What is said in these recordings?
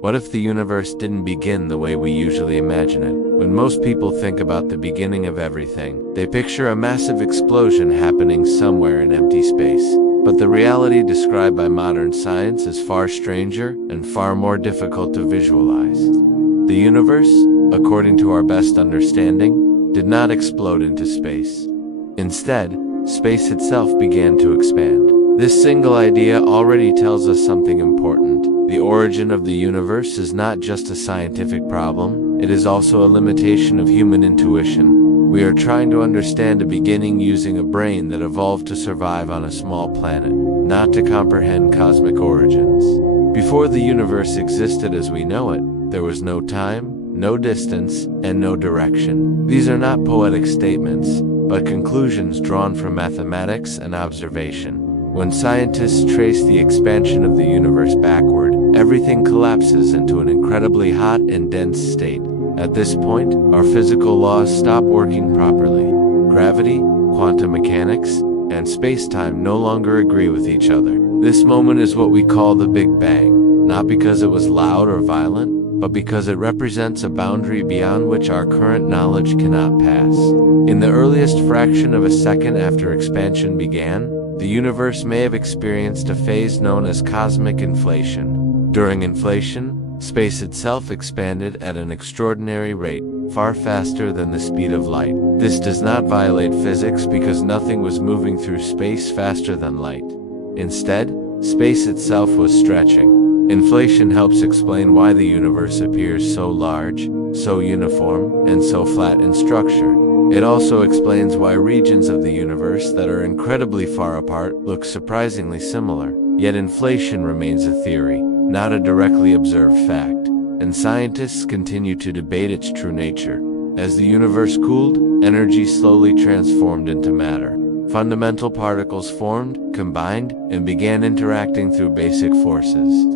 What if the universe didn't begin the way we usually imagine it? When most people think about the beginning of everything, they picture a massive explosion happening somewhere in empty space. But the reality described by modern science is far stranger and far more difficult to visualize. The universe, according to our best understanding, did not explode into space. Instead, space itself began to expand. This single idea already tells us something important. The origin of the universe is not just a scientific problem, it is also a limitation of human intuition. We are trying to understand a beginning using a brain that evolved to survive on a small planet, not to comprehend cosmic origins. Before the universe existed as we know it, there was no time, no distance, and no direction. These are not poetic statements, but conclusions drawn from mathematics and observation. When scientists trace the expansion of the universe backward, everything collapses into an incredibly hot and dense state. At this point, our physical laws stop working properly. Gravity, quantum mechanics, and space-time no longer agree with each other. This moment is what we call the Big Bang, not because it was loud or violent, but because it represents a boundary beyond which our current knowledge cannot pass. In the earliest fraction of a second after expansion began, the universe may have experienced a phase known as cosmic inflation. During inflation, space itself expanded at an extraordinary rate, far faster than the speed of light. This does not violate physics because nothing was moving through space faster than light. Instead, space itself was stretching. Inflation helps explain why the universe appears so large, so uniform, and so flat in structure. It also explains why regions of the universe that are incredibly far apart look surprisingly similar. Yet inflation remains a theory, not a directly observed fact, and scientists continue to debate its true nature. As the universe cooled, energy slowly transformed into matter. Fundamental particles formed, combined, and began interacting through basic forces.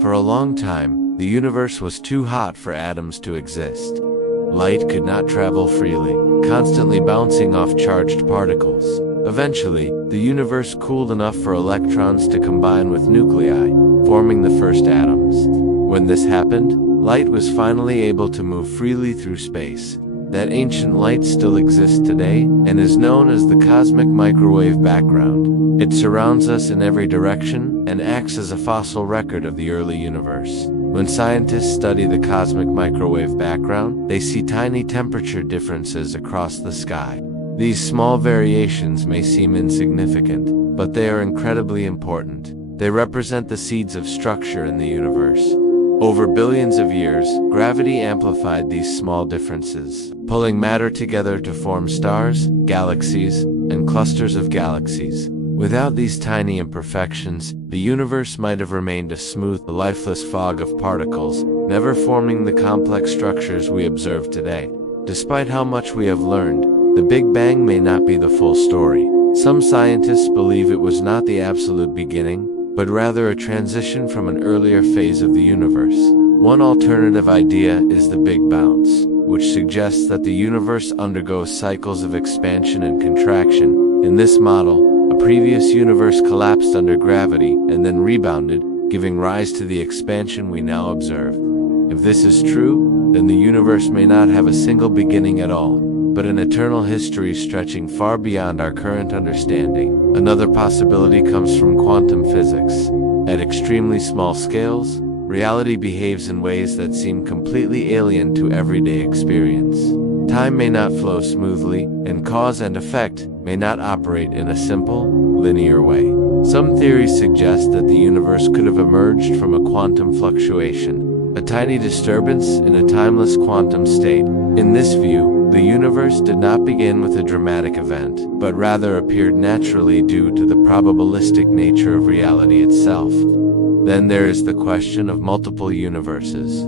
For a long time, the universe was too hot for atoms to exist. Light could not travel freely, constantly bouncing off charged particles. Eventually, the universe cooled enough for electrons to combine with nuclei, forming the first atoms. When this happened, light was finally able to move freely through space. That ancient light still exists today and is known as the cosmic microwave background. It surrounds us in every direction and acts as a fossil record of the early universe. When scientists study the cosmic microwave background, they see tiny temperature differences across the sky. These small variations may seem insignificant, but they are incredibly important. They represent the seeds of structure in the universe. Over billions of years, gravity amplified these small differences, pulling matter together to form stars, galaxies, and clusters of galaxies. Without these tiny imperfections, the universe might have remained a smooth, lifeless fog of particles, never forming the complex structures we observe today. Despite how much we have learned, the Big Bang may not be the full story. Some scientists believe it was not the absolute beginning, but rather a transition from an earlier phase of the universe. One alternative idea is the Big Bounce, which suggests that the universe undergoes cycles of expansion and contraction. In this model, a previous universe collapsed under gravity and then rebounded, giving rise to the expansion we now observe. If this is true, then the universe may not have a single beginning at all, but an eternal history stretching far beyond our current understanding. Another possibility comes from quantum physics. At extremely small scales, reality behaves in ways that seem completely alien to everyday experience. Time may not flow smoothly, and cause and effect may not operate in a simple, linear way. Some theories suggest that the universe could have emerged from a quantum fluctuation, a tiny disturbance in a timeless quantum state. In this view, the universe did not begin with a dramatic event, but rather appeared naturally due to the probabilistic nature of reality itself. Then there is the question of multiple universes.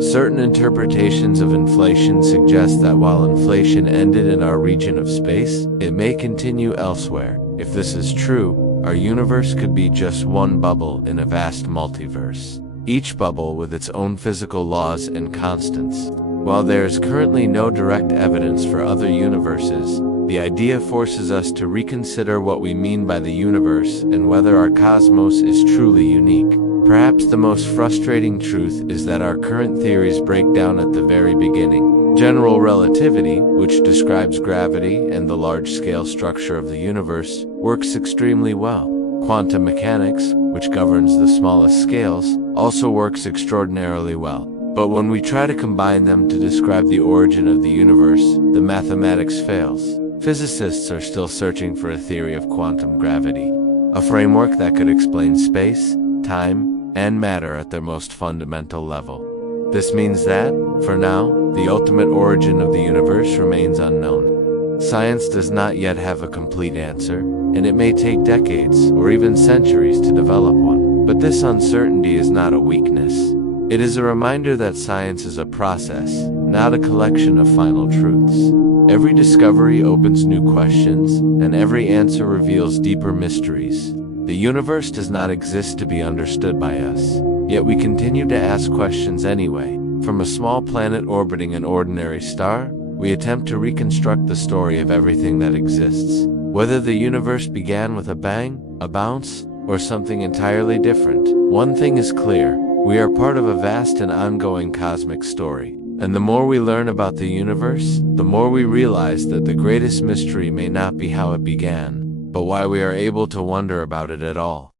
Certain interpretations of inflation suggest that while inflation ended in our region of space, it may continue elsewhere. If this is true, our universe could be just one bubble in a vast multiverse, each bubble with its own physical laws and constants. While there is currently no direct evidence for other universes, the idea forces us to reconsider what we mean by the universe and whether our cosmos is truly unique. Perhaps the most frustrating truth is that our current theories break down at the very beginning. General relativity, which describes gravity and the large-scale structure of the universe, works extremely well. Quantum mechanics, which governs the smallest scales, also works extraordinarily well. But when we try to combine them to describe the origin of the universe, the mathematics fails. Physicists are still searching for a theory of quantum gravity, a framework that could explain space, time, and matter at their most fundamental level. This means that, for now, the ultimate origin of the universe remains unknown. Science does not yet have a complete answer, and it may take decades or even centuries to develop one. But this uncertainty is not a weakness. It is a reminder that science is a process, not a collection of final truths. Every discovery opens new questions, and every answer reveals deeper mysteries. The universe does not exist to be understood by us, yet we continue to ask questions anyway. From a small planet orbiting an ordinary star, we attempt to reconstruct the story of everything that exists. Whether the universe began with a bang, a bounce, or something entirely different, one thing is clear: we are part of a vast and ongoing cosmic story. And the more we learn about the universe, the more we realize that the greatest mystery may not be how it began, but why we are able to wonder about it at all.